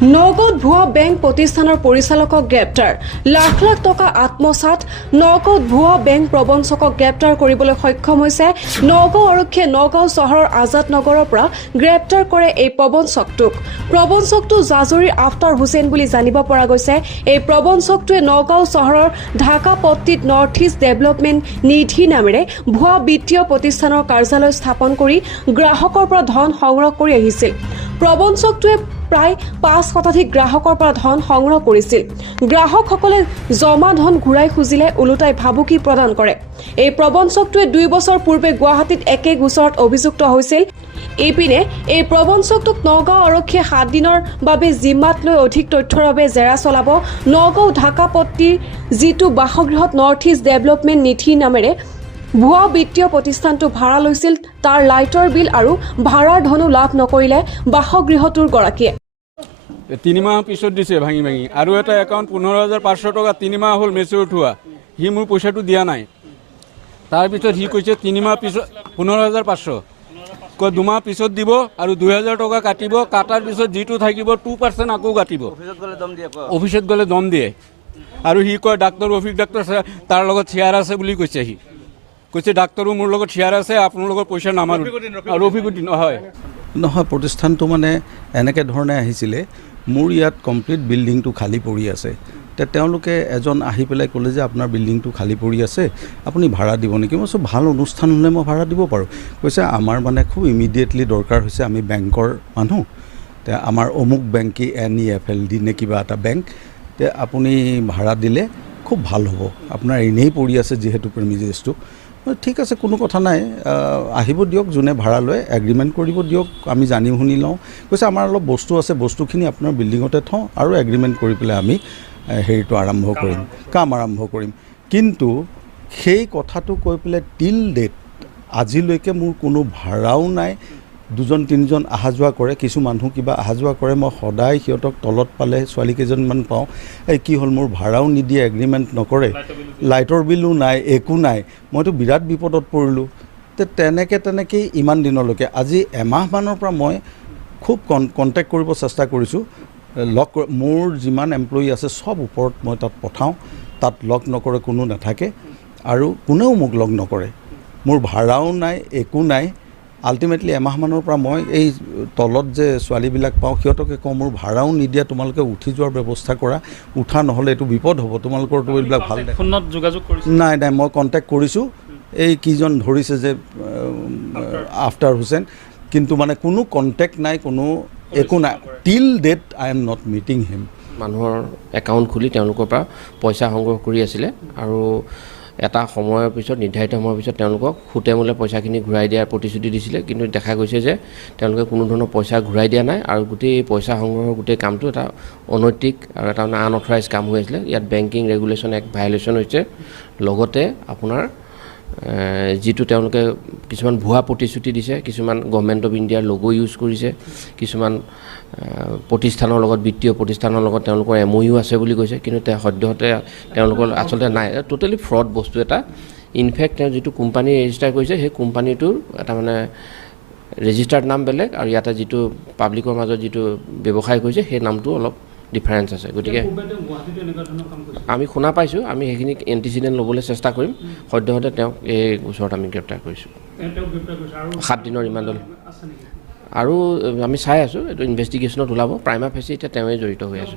নগদ ভুয়া বেংক প্ৰতিষ্ঠানৰ পৰিচালকক গ্ৰেপ্তাৰ লাখ লাখ টকা আত্মসাত নগদ ভুৱা বেংক প্ৰবঞ্চকক গ্ৰেপ্তাৰ কৰিবলৈ সক্ষম হৈছে নগাঁও আৰক্ষীয়ে নগাঁও চহৰৰ আজাদ নগৰৰ পৰা গ্ৰেপ্তাৰ কৰে এই প্ৰবঞ্চকটো জাজুৰীৰ আফতাৰ হুছেইন বুলি জানিব পৰা গৈছে। এই প্ৰবঞ্চকটোৱে নগাঁও চহৰৰ ঢাকাপট্টিত নৰ্থ ইষ্ট ডেভেলপমেণ্ট নিধি নামেৰে ভুৱা বিত্তীয় প্ৰতিষ্ঠানৰ কাৰ্যালয় স্থাপন কৰি গ্ৰাহকৰ পৰা ধন সংগ্ৰহ কৰি আহিছিল। প্ৰবঞ্চকটোৱে প্ৰায় ৫ শতাধিক গ্ৰাহকৰ পৰা ধন সংগ্ৰহ কৰিছিল। গ্ৰাহকসকলে জমা ধন ঘূৰাই খুজিলে ওলোটাই ভাবুকি প্ৰদান কৰে। এই প্ৰবঞ্চকটোৱে ২ বছৰ পূৰ্বে গুৱাহাটীত একে গোচৰত অভিযুক্ত হৈছিল। ইপিনে এই প্ৰবঞ্চকটোক নগাঁও আৰক্ষীয়ে ৭ দিনৰ বাবে জিম্মাত লৈ অধিক তথ্যৰ বাবে জেৰা চলাব। নগাঁও ঢাকাপট্টিৰ যিটো বাসগৃহত নৰ্থ ইষ্ট ডেভেলপমেণ্ট নিধি নামেৰে ভুৱা বিত্তীয় প্ৰতিষ্ঠানটো ভাড়া লৈছিল তাৰ লাইটৰ বিল আৰু ভাড়াৰ ধনো লাভ নকৰিলে বাসগৃহটোৰ গৰাকীয়ে। ৩ মাহ পিছত দিছে ভাঙি আৰু এটা একাউণ্ট ১৫,৫০০ টকা ৩ মাহ হ'ল মেচিউৰ হোৱা, সি মোৰ পইচাটো দিয়া নাই। তাৰপিছত সি কৈছে ৩ মাহ পিছত ১৫,৫০০ কয় ২ মাহ পিছত দিব আৰু ২,০০০ টকা কাটিব, কাটাৰ পিছত যিটো থাকিব 2% আকৌ কাটিব। অফিচত গ'লে দম দিয়ে আৰু সি কয় ৰফিক ডাক্তৰ তাৰ লগত শ্বেয়াৰ আছে বুলি কৈছে। সি কৈছে ডাক্তৰো মোৰ লগত শ্বেয়াৰ আছে, আপোনালোকৰ পইচা নামাৰো। ৰফিকুদ্দিন হয় নহয়, প্ৰতিষ্ঠানটো মানে এনেকৈ ধৰণে আহিছিলে, মোৰ ইয়াত কমপ্লিট বিল্ডিংটো খালী পৰি আছে। তেওঁলোকে এজন আহি পেলাই ক'লে যে আপোনাৰ বিল্ডিংটো খালী পৰি আছে, আপুনি ভাড়া দিব নেকি? মই চব ভাল অনুষ্ঠান হ'লে মই ভাড়া দিব পাৰোঁ। কৈছে আমাৰ মানে খুব ইমিডিয়েটলি দৰকাৰ হৈছে, আমি বেংকৰ মানুহ, আমাৰ অমুক বেংক NEFLD নে কিবা এটা বেংক, আপুনি ভাড়া দিলে খুব ভাল হ'ব, আপোনাৰ এনেই পৰি আছে যিহেতু প্ৰেমিজেছটো। ঠিক আছে, কোনো কথা নাই, আহিব দিয়ক, যোনে ভাড়া লয় এগ্ৰিমেণ্ট কৰিব দিয়ক, আমি জানি শুনি লওঁ। কৈছে আমাৰ অলপ বস্তু আছে, বস্তুখিনি আপোনাৰ বিল্ডিঙতে থওঁ আৰু এগ্ৰিমেণ্ট কৰি পেলাই আমি হেৰিটো কাম আৰম্ভ কৰিম। কিন্তু সেই কথাটো কৈ পেলাই টিল ডেট আজিলৈকে মোৰ কোনো ভাড়াও নাই। 2-3জন অহা যোৱা কৰে, কিছু মানুহ কিবা অহা যোৱা কৰে, মই সদায় সিহঁতক তলত পালে ছোৱালীকেইজনমান পাওঁ, এই কি হ'ল মোৰ ভাড়াও নিদিয়ে, এগ্ৰিমেণ্ট নকৰে, লাইটৰ বিলো নাই, একো নাই। মইতো বিৰাট বিপদত পৰিলোঁ। তেনেকেই ইমান দিনলৈকে আজি এমাহমানৰ পৰা মই খুব কণ্টেক্ট কৰিব চেষ্টা কৰিছোঁ। মোৰ যিমান এমপ্লয়ী আছে চব ওপৰত মই তাত পঠাওঁ, তাত লগ নকৰে, কোনো নাথাকে আৰু কোনেও মোক লগ নকৰে। মোৰ ভাড়াও নাই, একো নাই। আল্টিমেটলি এমাহমানৰ পৰা মই এই তলত যে ছোৱালীবিলাক পাওঁ সিহঁতকে কওঁ মোৰ ভাড়াও নিদিয়া, তোমালোকে উঠি যোৱাৰ ব্যৱস্থা কৰা, উঠা নহ'লে এইটো বিপদ হ'ব, তোমালোকৰতো এইবিলাক ভাল নাই। মই কণ্টেক্ট কৰিছোঁ, এই কিজন ধৰিছে যে আফতাৰ হুছেইন, কিন্তু মানে কোনো কণ্টেক্ট নাই, কোনো একো নাই। Till date I am not meeting him. মানুহৰ একাউণ্ট খুলি তেওঁলোকৰ পৰা পইচা সংগ্ৰহ কৰি আছিলে আৰু এটা সময়ৰ পিছত, নিৰ্ধাৰিত সময়ৰ পিছত তেওঁলোকক সুতে মূলে পইচাখিনি ঘূৰাই দিয়াৰ প্ৰতিশ্ৰুতি দিছিলে। কিন্তু দেখা গৈছে যে তেওঁলোকে কোনো ধৰণৰ পইচা ঘূৰাই দিয়া নাই আৰু গোটেই পইচা সংগ্ৰহৰ গোটেই কামটো এটা অনৈতিক আৰু এটা মানে আনঅথৰাইজ কাম হৈ আছিলে। ইয়াত বেংকিং ৰেগুলেশ্যন এক্ট ভায়লেশ্যন হৈছে, লগতে আপোনাৰ যিটো তেওঁলোকে কিছুমান ভুৱা প্ৰতিশ্ৰুতি দিছে, কিছুমান গভৰ্ণমেণ্ট অফ ইণ্ডিয়াৰ লগো ইউজ কৰিছে, কিছুমান প্ৰতিষ্ঠানৰ লগত, বিত্তীয় প্ৰতিষ্ঠানৰ লগত তেওঁলোকৰ MOU আছে বুলি কৈছে, কিন্তু সদ্যহতে তেওঁলোকৰ আচলতে নাই। টোটেলি ফ্ৰড বস্তু এটা। ইনফেক্ট তেওঁ যিটো কোম্পানী ৰেজিষ্টাৰ কৰিছে সেই কোম্পানীটোৰ এটা মানে ৰেজিষ্টাৰ্ড নাম বেলেগ আৰু ইয়াতে যিটো পাব্লিকৰ মাজত যিটো ব্যৱসায় কৰিছে সেই নামটো অলপ ডিফাৰেঞ্চ আছে। গতিকে আমি শুনা পাইছোঁ, আমি সেইখিনি এণ্টিচিডেণ্ট ল'বলৈ চেষ্টা কৰিম। সদ্যহতে তেওঁক এই গোচৰত আমি গ্ৰেপ্তাৰ কৰিছোঁ। 7 দিনৰ ৰিমাণ্ডত আৰু আমি চাই আছোঁ, এইটো ইনভেষ্টিগেশ্যনত ওলাব। প্ৰাইমা ফেচি এতিয়া তেওঁৱে জড়িত হৈ আছে।